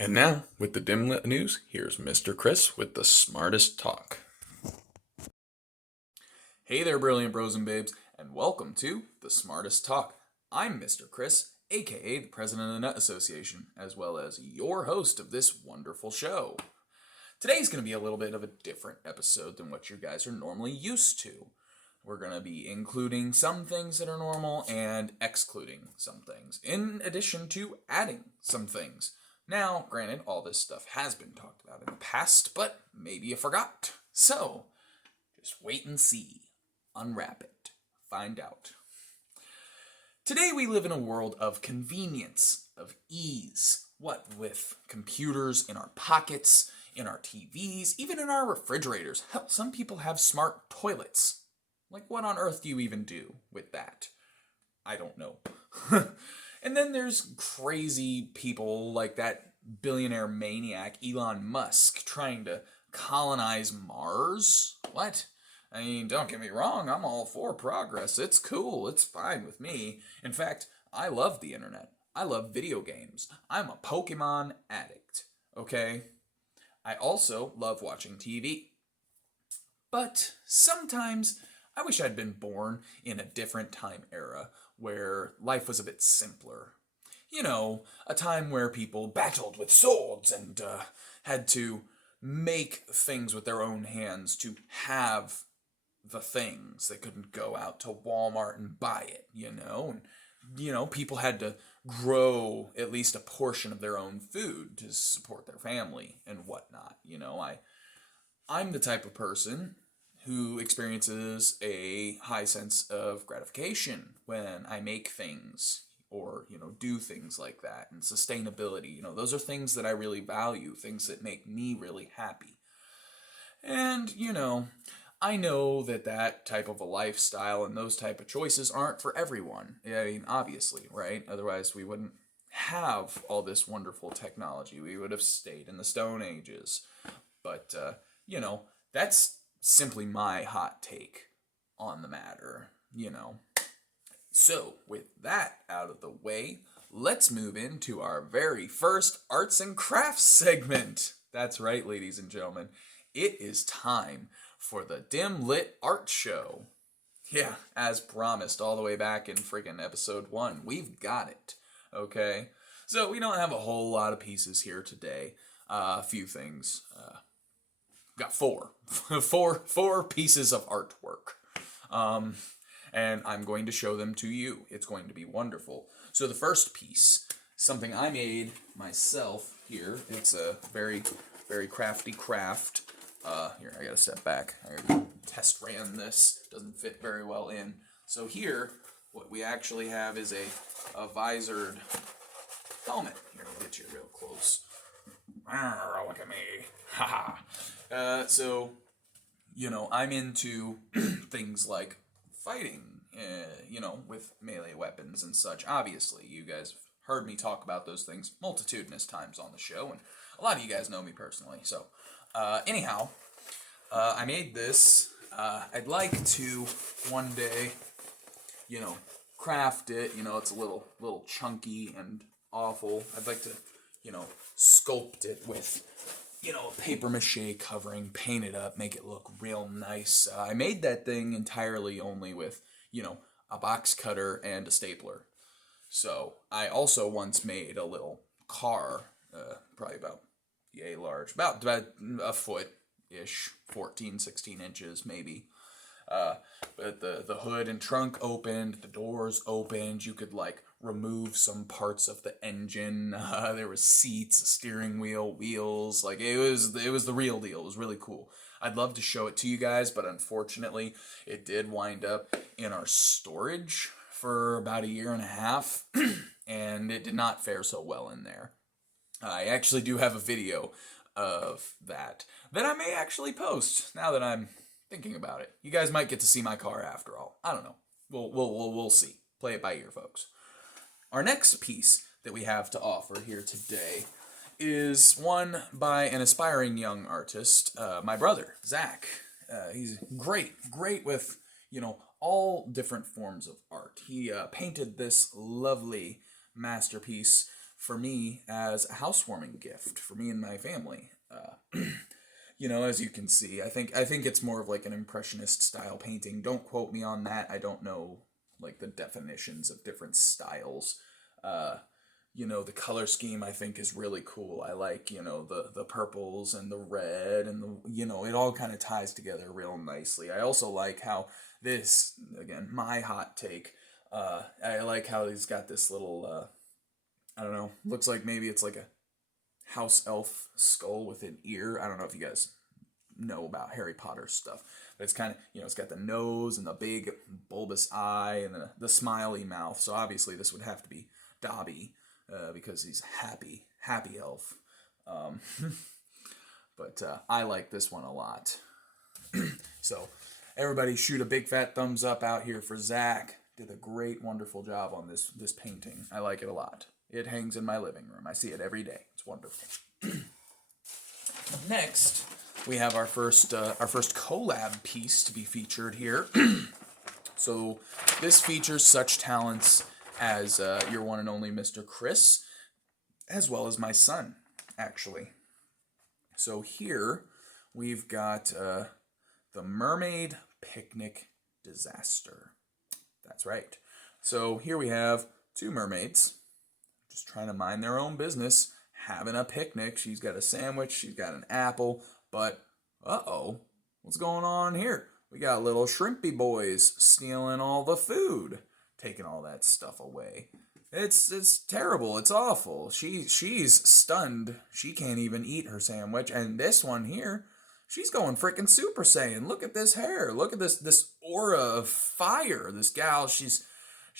And now, with the dim lit news, here's Mr. Chris with the smartest talk. Hey there, brilliant bros and babes, and welcome to the smartest talk. I'm Mr. Chris, aka the president of the Nut Association, as well as your host of this wonderful show. Today's going to be a little bit of a different episode than what you guys are normally used to. We're going to be including some things that are normal and excluding some things, in addition to adding some things. Now, granted, all this stuff has been talked about in the past, but maybe you forgot. So, just wait and see. Unwrap it. Find out. Today we live in a world of convenience, of ease. What with computers in our pockets, in our TVs, even in our refrigerators. Hell, some people have smart toilets. Like, what on earth do you even do with that? I don't know. And then there's crazy people like that billionaire maniac Elon Musk trying to colonize Mars. What? I mean, don't get me wrong, I'm all for progress. It's cool, it's fine with me. In fact, I love the internet. I love video games. I'm a Pokemon addict, okay? I also love watching TV. But sometimes I wish I'd been born in a different time era where life was a bit simpler. You know, a time where people battled with swords and had to make things with their own hands to have the things. They couldn't go out to Walmart and buy it, And, people had to grow at least a portion of their own food to support their family and whatnot. I'm the type of person who experiences a high sense of gratification when I make things or, do things like that. And sustainability, those are things that I really value, things that make me really happy. And, I know that type of a lifestyle and those type of choices aren't for everyone. I mean, obviously, right? Otherwise, we wouldn't have all this wonderful technology. We would have stayed in the Stone Ages. But, that's simply my hot take on the matter. So, with that out of the way, let's move into our very first arts and crafts segment. That's right, ladies and gentlemen. It is time for the Dim Lit Art Show. Yeah, as promised all the way back in friggin' episode 1. We've got it, okay? So, we don't have a whole lot of pieces here today. A few things. Got four. four pieces of artwork. And I'm going to show them to you. It's going to be wonderful. So the first piece, something I made myself here. It's a very, very crafty craft. Here, I gotta step back. I already test ran this. Doesn't fit very well in. So here, what we actually have is a visored helmet. Here, I'll get you real close. Look at me. Haha. So, I'm into things like fighting, with melee weapons and such. Obviously, you guys have heard me talk about those things multitudinous times on the show, and a lot of you guys know me personally. So, anyhow, I made this. I'd like to one day, craft it. It's a little chunky and awful. I'd like to, sculpt it with, paper mache covering, paint it up, make it look real nice. I made that thing entirely only with, a box cutter and a stapler. So I also once made a little car, probably about yay large, about a foot-ish, 14, 16 inches maybe. But the hood and trunk opened, the doors opened, you could remove some parts of the engine. There was seats, a steering wheel, wheels. It was the real deal. It was really cool. I'd love to show it to you guys, but unfortunately, it did wind up in our storage for about a year and a half, and it did not fare so well in there. I actually do have a video of that I may actually post now that I'm thinking about it. You guys might get to see my car after all. I don't know. We'll see. Play it by ear, folks. Our next piece that we have to offer here today is one by an aspiring young artist, my brother, Zach. He's great with, all different forms of art. He painted this lovely masterpiece for me as a housewarming gift for me and my family. As you can see, I think it's more of like an impressionist style painting. Don't quote me on that. I don't know like the definitions of different styles. Uh, the color scheme I think is really cool. I like, the purples and the red and it all kind of ties together real nicely. I also like how this, again, my hot take, I like how he's got this little, I don't know, looks like maybe it's like a house elf skull with an ear. I don't know if you guys know about Harry Potter stuff, but it's kind of, it's got the nose and the big bulbous eye and the smiley mouth. So obviously this would have to be Dobby, because he's happy elf. Um, but I like this one a lot. So everybody shoot a big fat thumbs up out here for Zach. Did a great, wonderful job on this painting. I like it a lot. It hangs in my living room. I see it every day. It's wonderful. Next, we have our first collab piece to be featured here. So this features such talents as your one and only Mr. Chris, as well as my son, actually. So here we've got the Mermaid Picnic Disaster. That's right. So here we have two mermaids just trying to mind their own business, having a picnic. She's got a sandwich, she's got an apple, but uh-oh, what's going on here? We got little shrimpy boys stealing all the food, taking all that stuff away. It's terrible. It's awful. She's stunned. She can't even eat her sandwich. And this one here, she's going freaking Super Saiyan. Look at this hair. Look at this aura of fire. This gal, she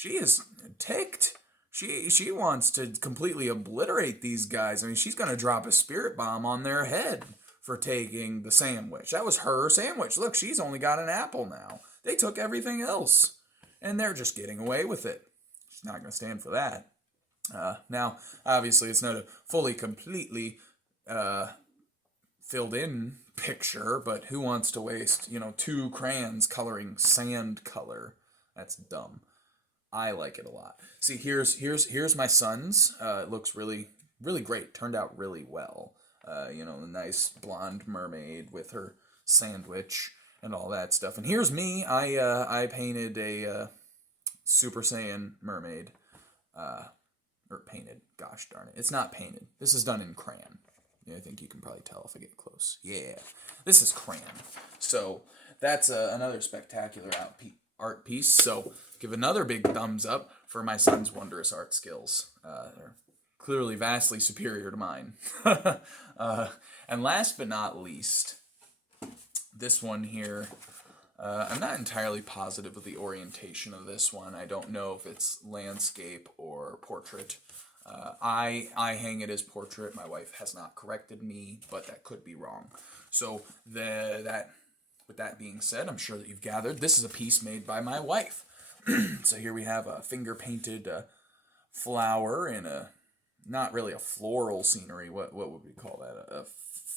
is ticked. She wants to completely obliterate these guys. I mean, she's going to drop a spirit bomb on their head for taking the sandwich. That was her sandwich. Look, she's only got an apple now. They took everything else, and they're just getting away with it. She's not going to stand for that. Now, obviously, it's not a fully, completely filled in picture, but who wants to waste, 2 crayons coloring sand color? That's dumb. I like it a lot. See, here's my son's. It looks really, really great. Turned out really well. The nice blonde mermaid with her sandwich and all that stuff. And here's me. I painted a Super Saiyan mermaid. Or painted. Gosh darn it. It's not painted. This is done in crayon. I think you can probably tell if I get close. Yeah. This is crayon. So that's another spectacular art piece. So give another big thumbs up for my son's wondrous art skills. They're clearly vastly superior to mine. And last but not least, this one here, I'm not entirely positive of the orientation of this one. I don't know if it's landscape or portrait. I hang it as portrait. My wife has not corrected me, but that could be wrong. So with that being said, I'm sure that you've gathered, this is a piece made by my wife. So here we have a finger-painted flower in a, not really a floral scenery. What would we call that? A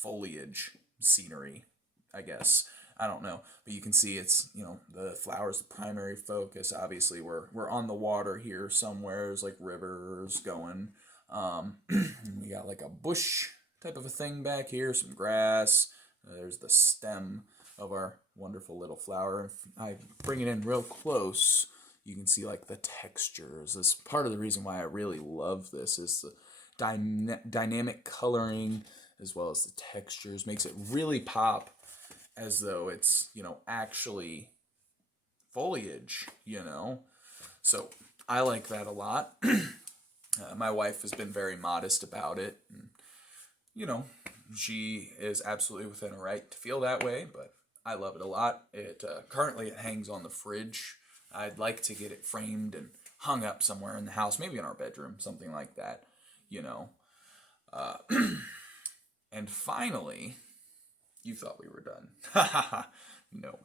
foliage scenery, I guess. I don't know. But you can see it's, the flower's the primary focus. Obviously, we're on the water here somewhere. There's like rivers going. We got like a bush type of a thing back here, some grass. There's the stem of our wonderful little flower. If I bring it in real close, you can see like the textures. This part of the reason why I really love this is the dynamic coloring as well as the textures. Makes it really pop as though it's, actually foliage, So I like that a lot. My wife has been very modest about it. And, she is absolutely within her right to feel that way, but I love it a lot. It currently it hangs on the fridge. I'd like to get it framed and hung up somewhere in the house, maybe in our bedroom, something like that, And finally, you thought we were done. No.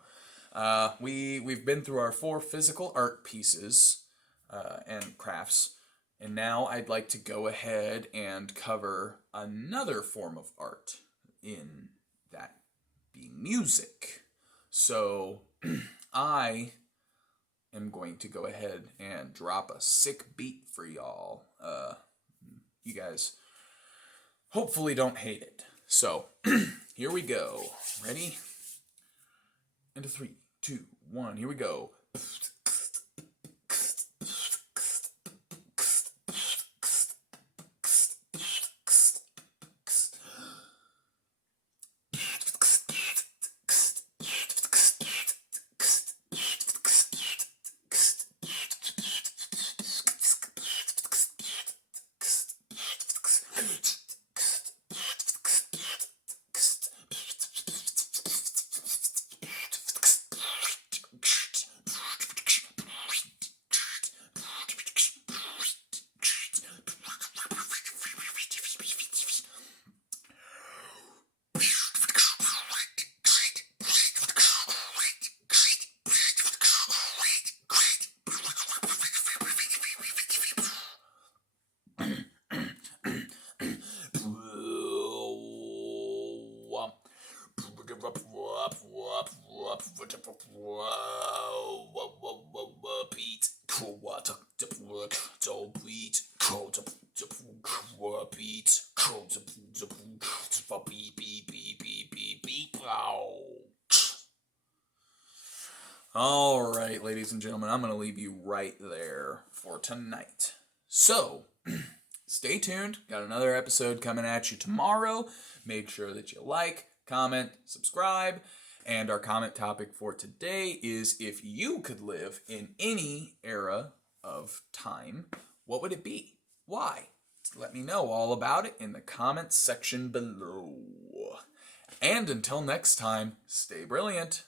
We've been through our 4 physical art pieces and crafts, and now I'd like to go ahead and cover another form of art, in that being music. So I am going to go ahead and drop a sick beat for y'all. you guys hopefully don't hate it. So, here we go. Ready? Into 3, 2, 1. Here we go. All right, ladies and gentlemen, I'm going to leave you right there for tonight. So, stay tuned. Got another episode coming at you tomorrow. Make sure that you like, comment, subscribe. And our comment topic for today is, if you could live in any era of time, what would it be? Why? Let me know all about it in the comments section below. And until next time, stay brilliant.